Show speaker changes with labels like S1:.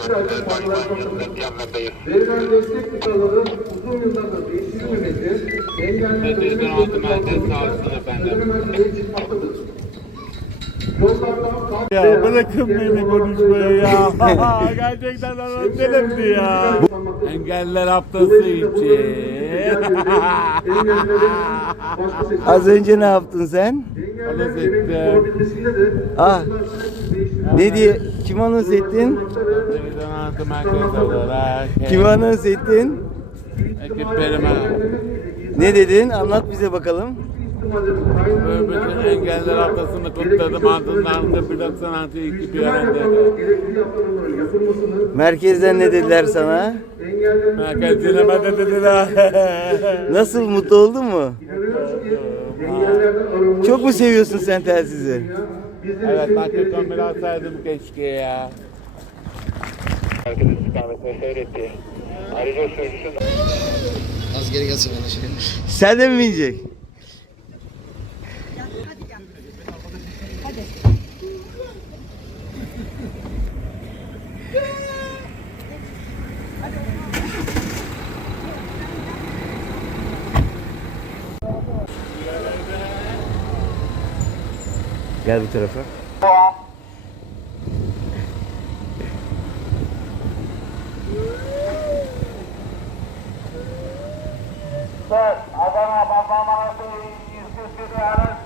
S1: Başbakan Yardımcısı Zeynep Destek Kutaları uzun yıllardır değiştirilmedi.
S2: Engellerin ya bırakın beni konuşmayı ya. Gerçekten anlatmadım ya. Engeller haftası için.
S3: Az önce ne yaptın sen?
S2: Anons ettim.
S3: Ah. Ne diye? Kim anons ettin? kim anons ettin? ne dedin? Anlat bize bakalım.
S2: Bütün engeller haftasını kutladım. Ardından bıraksan artık iki bir yerinde.
S3: Merkezden ne dediler sana?
S2: Merkez ne de dediler.
S3: Nasıl mutlu oldun mu? Çok mu seviyorsun sen telsizi?
S2: evet, Fatih Tomir alsaydım keşke ya.
S1: Arkadaş ikametini seyretti. Ayrıca sürücüsü...
S3: Az geri gelsin bana Sen de mi binecek? Gel bu tarafa. Bak, adama babama nasıl yüzsüz bir yarın.